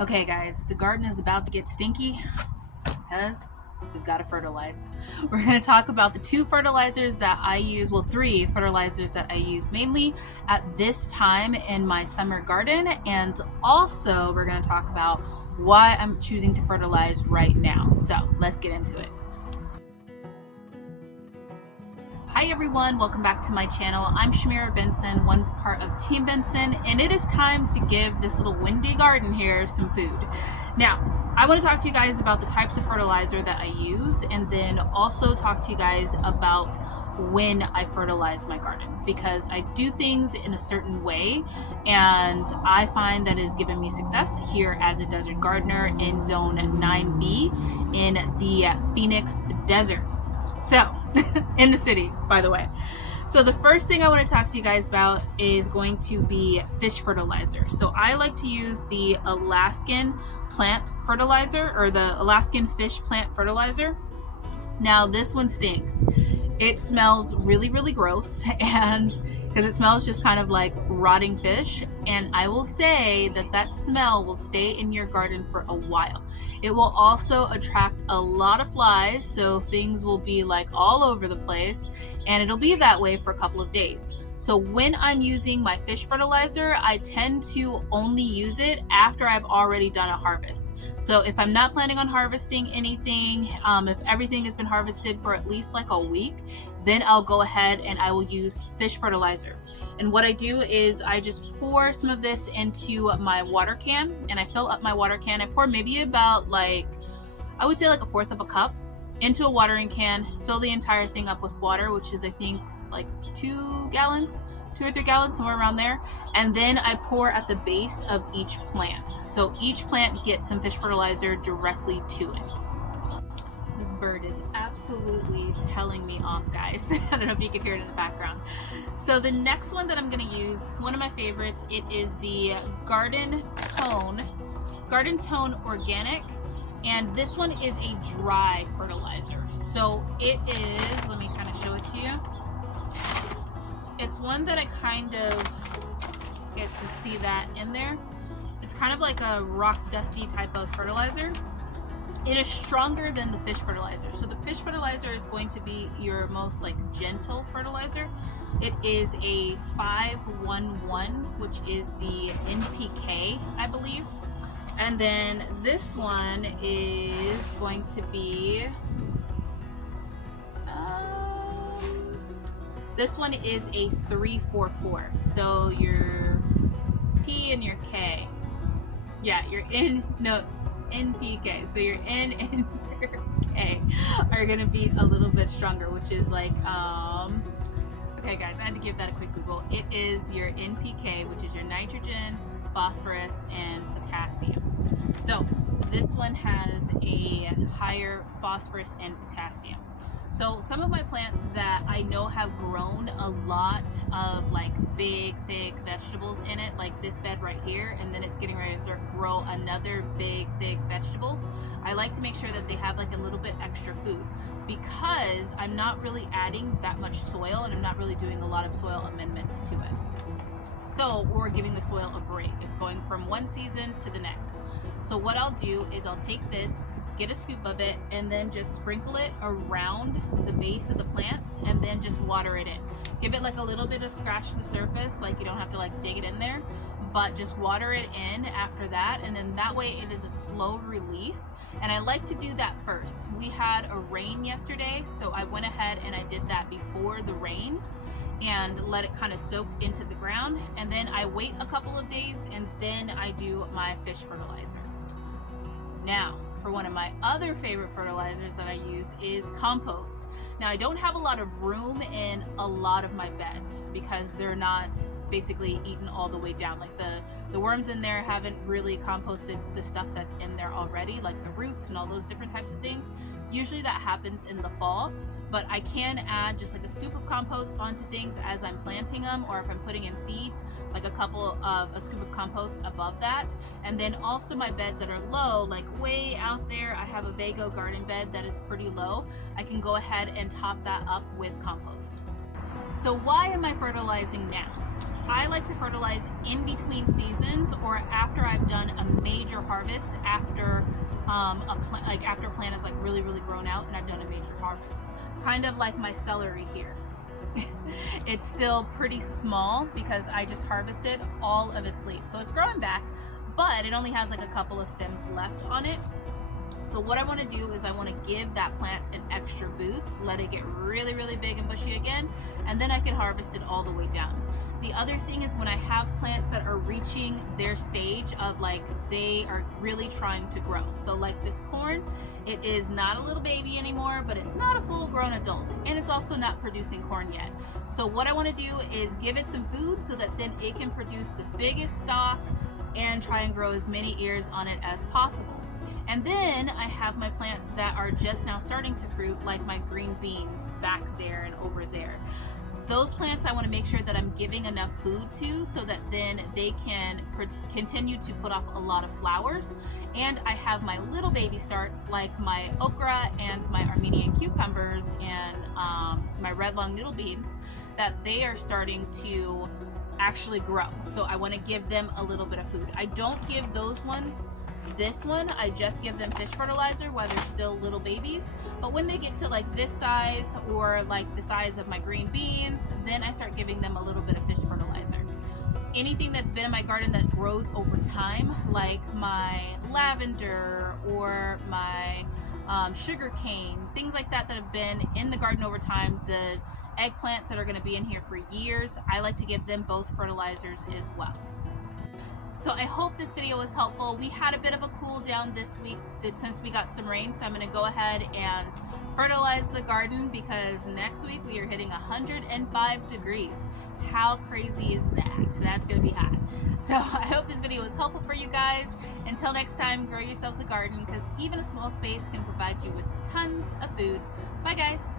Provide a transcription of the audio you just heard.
Okay, guys, the garden is about to get stinky because we've got to fertilize. We're going to talk about the two fertilizers that I use, well, three fertilizers that I use mainly at this time in my summer garden. And also, we're going to talk about why I'm choosing to fertilize right now. So let's get into it. Hi everyone, welcome back to my channel. I'm Shamira Benson, one part of Team Benson, and it is time to give this little windy garden here some food. Now, I want to talk to you guys about the types of fertilizer that I use, and then also talk to you guys about when I fertilize my garden, because I do things in a certain way, and I find that it has given me success here as a desert gardener in Zone 9B in the Phoenix Desert. So, in the city, by the way. So the first thing I want to talk to you guys about is going to be fish fertilizer. So I like to use the Alaskan plant fertilizer, or the Alaskan fish plant fertilizer. Now this one stinks. It smells really, really gross, and because it smells just kind of like rotting fish. And I will say that that smell will stay in your garden for a while. It will also attract a lot of flies, so things will be like all over the place, and it'll be that way for a couple of days. So when I'm using my fish fertilizer, I tend to only use it after I've already done a harvest. So if I'm not planning on harvesting anything, if everything has been harvested for at least like a week, then I'll go ahead and I will use fish fertilizer. And what I do is I just pour some of this into my water can, and I fill up my water can. I pour maybe about I would say like a fourth of a cup into a watering can, fill the entire thing up with water, which is I think like 2 gallons, 2 or 3 gallons, somewhere around there. And then I pour at the base of each plant. So each plant gets some fish fertilizer directly to it. This bird is absolutely telling me off, guys. I don't know if you can hear it in the background. So the next one that I'm going to use, one of my favorites, it is the Garden Tone Organic. And this one is a dry fertilizer. So it is, let me kind of show it to you. It's one that I kind of, you guys can see that in there. It's kind of like a rock dusty type of fertilizer. It is stronger than the fish fertilizer. So the fish fertilizer is going to be your most gentle fertilizer. It is a 511, which is the NPK, I believe. And then this one is going to be, this one is a 344. So your P and your K. Yeah, your NPK. So your N and your K are going to be a little bit stronger, which is okay guys, I had to give that a quick Google. It is your NPK, which is your nitrogen, phosphorus, and potassium. So this one has a higher phosphorus and potassium. So some of my plants that I know have grown a lot of big, thick vegetables in it, like this bed right here, and then it's getting ready to grow another big, thick vegetable. I like to make sure that they have a little bit extra food, because I'm not really adding that much soil, and I'm not really doing a lot of soil amendments to it. So we're giving the soil a break. It's going from one season to the next. So what I'll do is I'll take this, get a scoop of it, and then just sprinkle it around the base of the plants, and then just water it in. Give it a little bit of scratch the surface, you don't have to dig it in there, but just water it in after that, and then that way it is a slow release. And I like to do that first. We had a rain yesterday, so I went ahead and I did that before the rains and let it kind of soak into the ground, and then I wait a couple of days, and then I do my fish fertilizer. Now, for one of my other favorite fertilizers that I use is compost. Now, I don't have a lot of room in a lot of my beds because they're not basically eaten all the way down. The worms in there haven't really composted the stuff that's in there already, like the roots and all those different types of things. Usually that happens in the fall, but I can add just a scoop of compost onto things as I'm planting them, or if I'm putting in seeds, a scoop of compost above that. And then also my beds that are low, way out there, I have a Vago garden bed that is pretty low. I can go ahead and top that up with compost. So why am I fertilizing now? I like to fertilize in between seasons or after I've done a major harvest, after after a plant is like really grown out and I've done a major harvest. Kind of like my celery here. It's still pretty small because I just harvested all of its leaves. So it's growing back, but it only has like a couple of stems left on it. So what I want to do is I want to give that plant an extra boost, let it get really big and bushy again, and then I can harvest it all the way down. The other thing is when I have plants that are reaching their stage of like they are really trying to grow. So like this corn, it is not a little baby anymore, but it's not a full grown adult, and it's also not producing corn yet. So what I want to do is give it some food so that then it can produce the biggest stalk and try and grow as many ears on it as possible. And then I have my plants that are just now starting to fruit, like my green beans back there and over there. Those plants I want to make sure that I'm giving enough food to so that then they can continue to put off a lot of flowers. And I have my little baby starts like my okra and my Armenian cucumbers and my red long noodle beans that they are starting to actually grow. So I want to give them a little bit of food. I don't give those ones this one, I just give them fish fertilizer while they're still little babies. But when they get to like this size or like the size of my green beans, then I start giving them a little bit of fish fertilizer. Anything that's been in my garden that grows over time, like my lavender or my sugar cane, things like that that have been in the garden over time, the eggplants that are going to be in here for years, I like to give them both fertilizers as well. So I hope this video was helpful. We had a bit of a cool down this week since we got some rain, so I'm going to go ahead and fertilize the garden because next week we are hitting 105 degrees. How crazy is that? That's going to be hot. So I hope this video was helpful for you guys. Until next time, grow yourselves a garden because even a small space can provide you with tons of food. Bye guys.